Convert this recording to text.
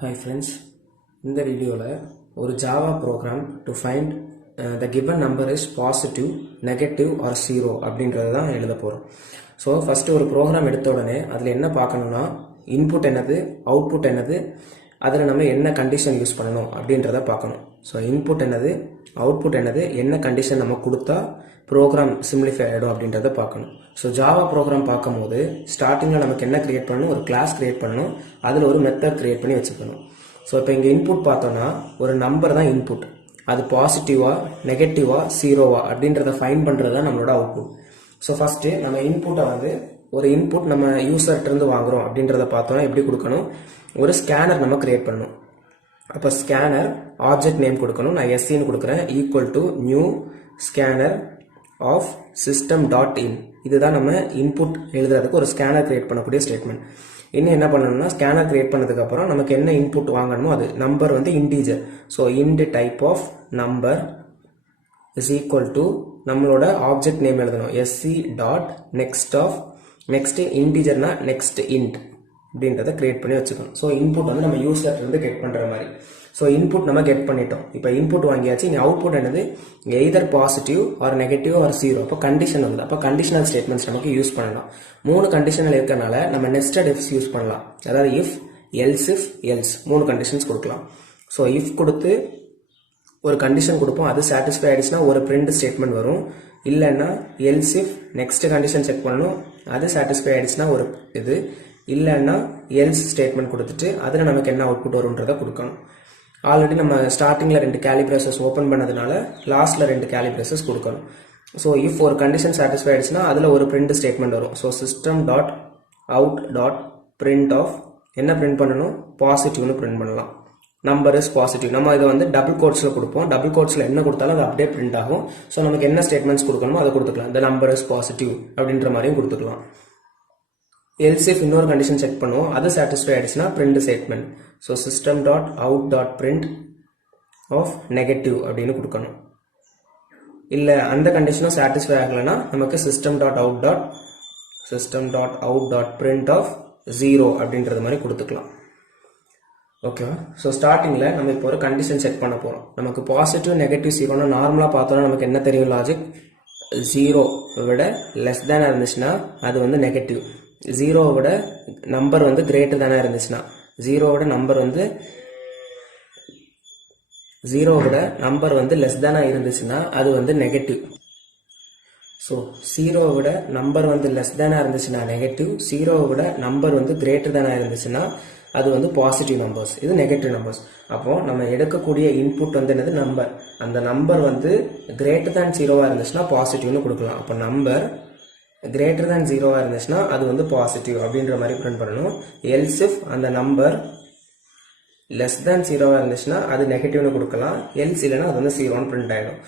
Hi friends, இந்த வீடியோவில் ஒரு Java program to find the given number is positive, negative or zero அப்படின்றது தான் எழுத போகிறோம். ஸோ ஃபஸ்ட்டு ஒரு ப்ரோக்ராம் எடுத்த உடனே அதில் என்ன பார்க்கணுன்னா இன்புட் என்னது, அவுட்புட் என்னது, அதில் நம்ம என்ன கண்டிஷன் யூஸ் பண்ணணும் அப்படின்றத பார்க்கணும். ஸோ இன்புட் என்னது, அவுட்புட் என்னது, என்ன கண்டிஷன் நம்ம கொடுத்தா ப்ரோக்ராம் சிம்பிளிஃபை ஆகிடும் அப்படின்றத பார்க்கணும். ஸோ ஜாவா ப்ரோக்ராம் பார்க்கும்போது ஸ்டார்டிங்கில் நமக்கு என்ன கிரியேட் பண்ணணும், ஒரு கிளாஸ் கிரியேட் பண்ணணும், அதில் ஒரு மெத்தட் கிரியேட் பண்ணி வச்சுக்கணும். ஸோ இப்போ இங்கே இன்புட் பார்த்தோன்னா ஒரு நம்பர் தான் இன்புட், அது பாசிட்டிவா நெகட்டிவா ஜீரோவா அப்படின்றத ஃபைண்ட் பண்ணுறது தான் நம்மளோட அவுட்புட். ஸோ ஃபஸ்ட்டு நம்ம இன்புட்டை வந்து ஒரு இன்புட் நம்ம யூசர்கிட்டருந்து வாங்குறோம் அப்படின்றத பார்த்தோன்னா எப்படி கொடுக்கணும், ஒரு ஸ்கேனர் நம்ம கிரியேட் பண்ணணும். அப்போ ஸ்கேனர் ஆப்ஜெக்ட் நேம் கொடுக்கணும், நான் எஸ்சின்னு கொடுக்குறேன், equal to new scanner of system dot in. இதுதான் நம்ம இன்புட் எழுதுறதுக்கு ஒரு ஸ்கேனர் கிரியேட் பண்ணக்கூடிய ஸ்டேட்மெண்ட். இன்னும் என்ன பண்ணணும்னா ஸ்கேனர் கிரியேட் பண்ணதுக்கு அப்புறம் நமக்கு என்ன இன்புட் வாங்கணுமோ அது நம்பர் வந்து integer. So int type of number is equal to நம்மளோட ஆப்ஜெக்ட் நேம் எழுதணும், எஸ்சி டாட் நெக்ஸ்ட் இன்டீஜர்னா நெக்ஸ்ட் இன்ட் அப்படின்றத கிரியேட் பண்ணி வச்சுக்கணும். ஸோ இன்புட் வந்து நம்ம யூசர் இருந்து கெட் பண்ற மாதிரி. ஸோ இன்புட் நம்ம கெட் பண்ணிட்டோம். இப்போ இன்புட் வாங்கியாச்சு, இங்கே அவுட்புட் என்னது, either positive or negative or zero. அப்போ கண்டிஷன் வந்து அப்போ கண்டிஷனல் ஸ்டேட்மெண்ட்ஸ் நமக்கு யூஸ் பண்ணலாம். 3 கண்டிஷனல் இருக்கனால நம்ம நெஸ்டட் இஃப்ஸ் யூஸ் பண்ணலாம். அதாவது if, else, if, else 3 conditions கொடுக்கலாம். ஸோ இஃப் கொடுத்து ஒரு கண்டிஷன் கொடுப்போம், அது சாட்டிஸ்ஃபை ஆயிடுச்சுன்னா ஒரு பிரிண்ட் ஸ்டேட்மெண்ட் வரும். இல்லைன்னா else if next condition check பண்ணணும், அது சாட்டிஸ்ஃபை ஆயிடுச்சுன்னா ஒரு இது, இல்லைன்னா எல்ஸ் ஸ்டேட்மெண்ட் கொடுத்துட்டு அதில் நமக்கு என்ன அவுட்புட் வரும்ன்றதை கொடுக்கணும். ஆல்ரெடி நம்ம ஸ்டார்டிங்கில் 2 கேலி பிரேசஸ் ஓப்பன் பண்ணதுனால லாஸ்ட்டில் 2 கேலி பிரேசஸ் கொடுக்கணும். ஸோ இஃப் ஒரு கண்டிஷன் சாட்டிஸ்ஃபை ஆயிடுச்சுன்னா அதில் ஒரு பிரிண்ட் ஸ்டேட்மெண்ட் வரும். So system dot out dot print of என்ன பிரிண்ட் பண்ணணும், பாசிட்டிவ்னு பிரிண்ட் பண்ணலாம். Number is positive. நம்ம இதை வந்து டபுள் கோட்ஸில் கொடுப்போம், டபுள் கோட்ஸில் என்ன கொடுத்தாலும் அது அப்படியே பிரிண்ட் ஆகும். ஸோ நமக்கு என்ன ஸ்டேட்மெண்ட்ஸ் கொடுக்கணுமோ அதை கொடுத்துக்கலாம். இந்த நம்பர் இஸ் பாசிட்டிவ் அப்படின்ற மாதிரியும் கொடுத்துக்கலாம். எல்ஸ் இஃப் இன்னொரு கண்டிஷன் செக் பண்ணுவோம், அது சாட்டிஸ்ஃபை ஆயிடுச்சுன்னா print statement. So system dot out dot print of negative அப்படின்னு கொடுக்கணும். இல்லை அந்த கண்டிஷனும் சாட்டிஸ்ஃபை ஆகலைன்னா நமக்கு system dot out dot print of zero அப்படின்றது மாதிரி கொடுத்துக்கலாம். ஓகேவா? ஸோ ஸ்டார்டிங்கில் நம்ம இப்போ ஒரு கண்டிஷன் செக் பண்ண போகிறோம். நமக்கு பாசிட்டிவ் நெகட்டிவ் ஜீரோனா நார்மலாக பார்த்தோன்னா நமக்கு என்ன தெரியும் லாஜிக், ஜீரோ விட லெஸ் தேனாக இருந்துச்சுன்னா அது வந்து நெகட்டிவ், ஜீரோவை விட நம்பர் வந்து கிரேட்டர் தானே இருந்துச்சுன்னா, ஜீரோவோட நம்பர் வந்து லெஸ் தானா இருந்துச்சுன்னா அது வந்து நெகட்டிவ். ஸோ ஜீரோவை விட நம்பர் வந்து லெஸ் தானா இருந்துச்சுன்னா நெகட்டிவ், ஜீரோவை விட நம்பர் வந்து கிரேட்டர் தானா இருந்துச்சுன்னா அது வந்து பாசிட்டிவ் நம்பர்ஸ், இது நெகட்டிவ் நம்பர்ஸ். அப்போ நம்ம எடுக்கக்கூடிய இன்புட் வந்து என்னது, நம்பர். அந்த நம்பர் வந்து கிரேட்டர் தேன் ஜீரோவா இருந்துச்சுன்னா பாசிட்டிவ்னு கொடுக்கலாம். அப்போ நம்பர் கிரேட்டர் தேன் ஜீரோவா இருந்துச்சுன்னா அது வந்து பாசிட்டிவ் அப்படின்ற மாதிரி பிரிண்ட் பண்ணணும். எல்ஸ் இஃப் அந்த நம்பர் லெஸ் தேன் ஜீரோவா இருந்துச்சுன்னா அது நெகட்டிவ்னு கொடுக்கலாம். எல்ஸ் இல்லைன்னா அது வந்து ஜீரோன்னு பிரிண்ட் ஆகிடும்.